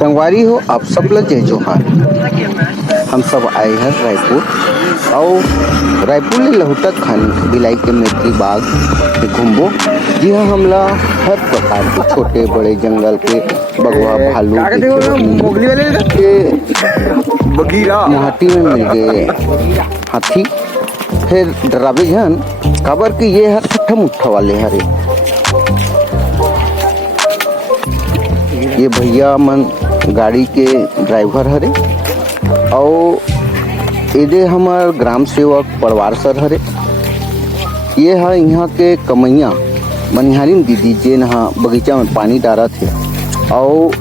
संगवारी हो आप सब लोग जय जोहार। हम सब आए हैं रायपुर और रायपुर ले लहुटत खान बिलाई के मैत्री बाग के घूमबो। जी हाँ, हमला हर प्रकार के छोटे बड़े जंगल के बगवा भालू के मुहाटी में मिल गए हाथी। फिर डरावे जन खबर कि ये हर ठट्ठा मुट्ठा वाले हरे। ये भैया मन गाड़ी के ड्राइवर हरे और एदे हमार ग्राम सेवक परिवार सर हरे। ये है यहाँ के कमैया मनिहारिन दीदी जेन हाँ बगीचा में पानी डालत है और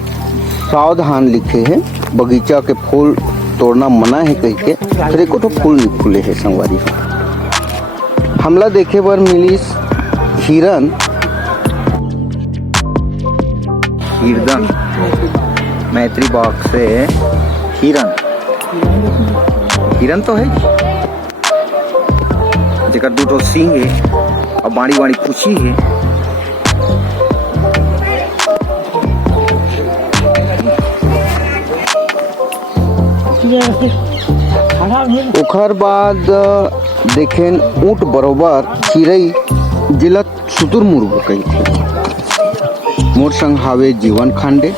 सावधान लिखे है बगीचा के फूल तोड़ना मना है कह के। फिर एको तो फूल नहीं फूले है संगवारी। हमला देखे बर मिलिस हिरन मैत्री बाग से हिरन तो है जेकर दू ठो सींग है और बाड़ी बाड़ी पूछी है। ओखर बाद देखें ऊँट बरोबर चिरई जिला शुतुरमुर्ग कही थे। मोर संग हावे जीवन खांडे।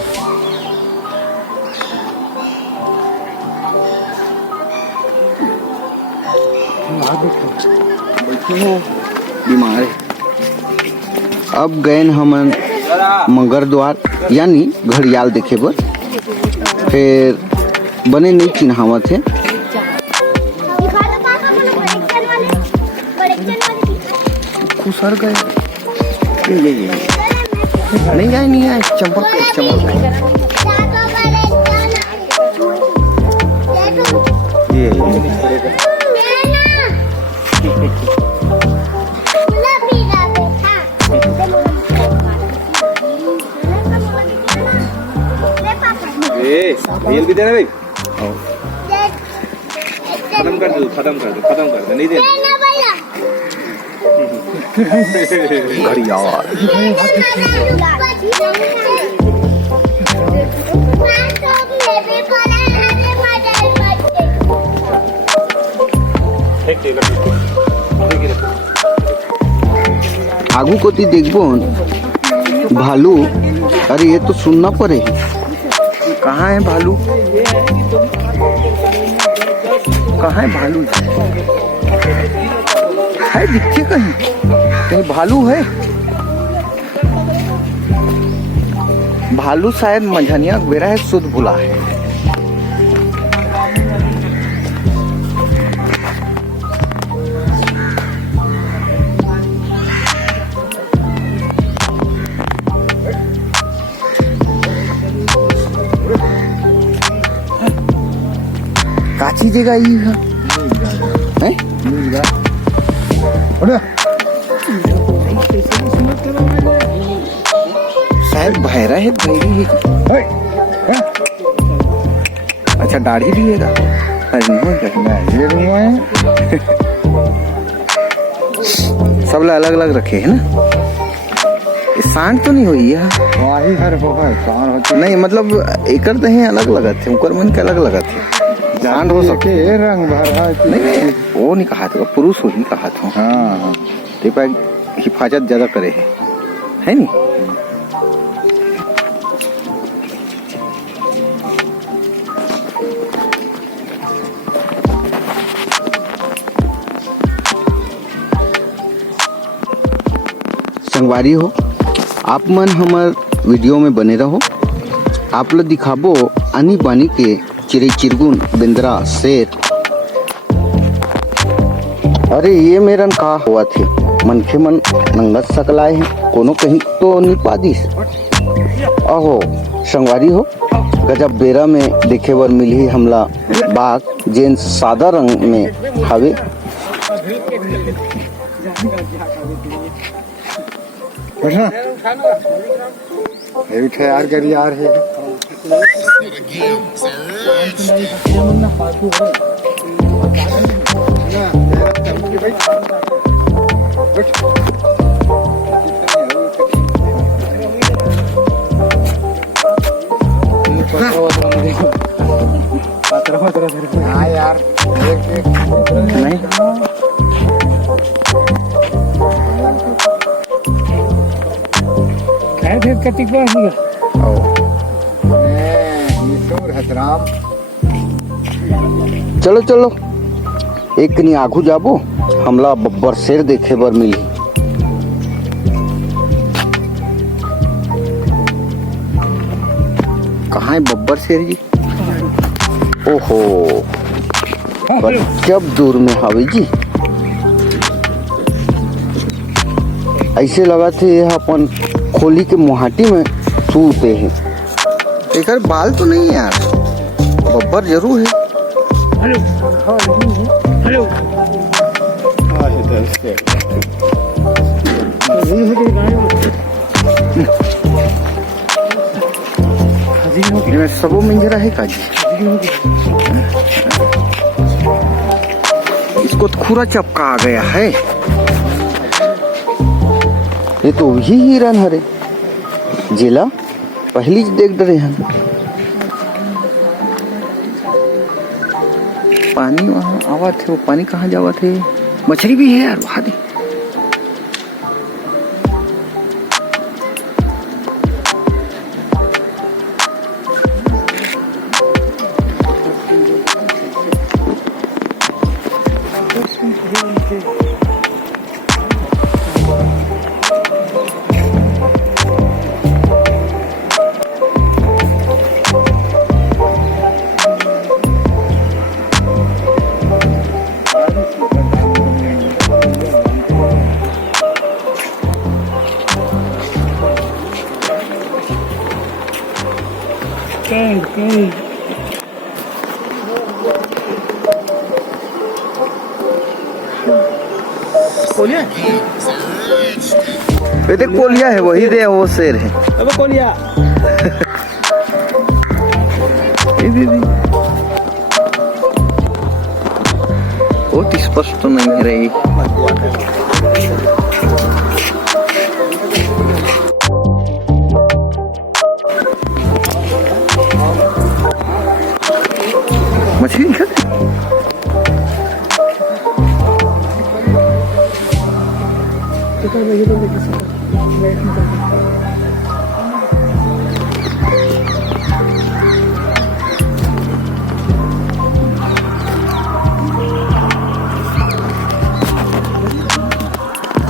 बीमार है। अब गए हमन मगर द्वार यानी घड़ियाल देखे बर। फिर बने नहीं चिन्हावत है। खुसर गए नहीं आए चमक ये भेल भी देना भाई। खत्म कर दो नहीं देना घड़ियाल। आगू कोती देखबो भालू। अरे ये तो सुनना पड़े। कहाँ है भालू? कहाँ है भालू? है दिखते कहीं भालू है। भालू शायद मंझनिया बेरा है सुध भुला है। काची जगह ये है शायद भैरा है भैरी है। अच्छा दाढ़ी भी है। सब अलग अलग रखे है ना। सांड तो नहीं हुई है वही हर होगा नहीं मतलब एकर तो है अलग लगत है उनकर मन के अलग लगत है। सांड हो सके रंग भरा नहीं वो नहीं कहा था पुरुष हो ही कहा था। हाँ हिफाजत ज्यादा करे है नहीं। संगवारी हो आप मन हमार वीडियो में बने रहो। आप लोग दिखाबो आनी बानी के चिड़ै चिरगुन बिंद्रा शेर। अरे ये मेरन का हुआ थे मनखे मन नंगत सकलाए हैं कोनो कहीं तो नहीं पादिस। अहो संगवारी हो गजब बेरा में देखे बर मिली हमला बाग जेन सादा रंग में हवे। यार करिए यार है हाँ यार नहीं ईश्वर हसराम चलो चलो एक कनी आगू जाबो हमला बब्बर शेर देखे बर मिली। कहाँ है बब्बर शेर जी? ओहो जब दूर में हवे जी। ऐसे लगा थे यह अपन खोली के मुहाटी में सूते हैं। एक बाल तो नहीं है यार, बब्बर जरूर है। हेलो सबो मिंजरा है काजी। इसको तो खुरा चपका आ गया है। ये तो वही हिरन हरे जिला पहली देख डरे हैं। पानी वहाँ आवा थे, वो पानी कहाँ जावा थे? मछली भी है यार वहाँ दे। ये देख कोलिया है, वही दे वो शेर है। अब कोलिया बहुत स्पष्ट तो नहीं है रही। मछली निकल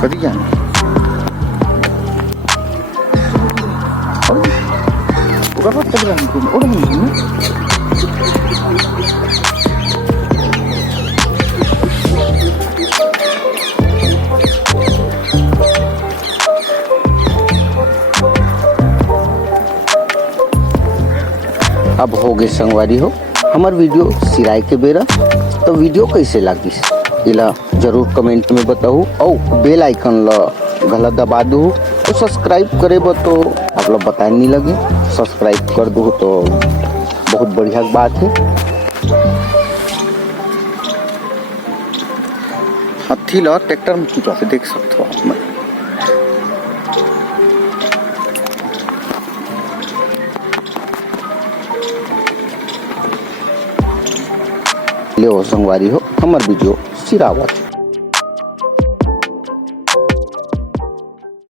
कभी जाना अब हो गए संगवारी हो हमार वीडियो सिराय के बेरा। तो वीडियो कैसे लागिस इला जरूर कमेंट में बताओ और बेल आइकन ला गला दबा दो और सब्सक्राइब करे तो आप लोग बताए नहीं लगे। सब्सक्राइब कर दो तो बहुत बढ़िया बात है। हाथी ला ट्रैक्टर में चुचा के देख सकते हो आप। मैं ले संगवारी हो हमार वीडियो सिरावत।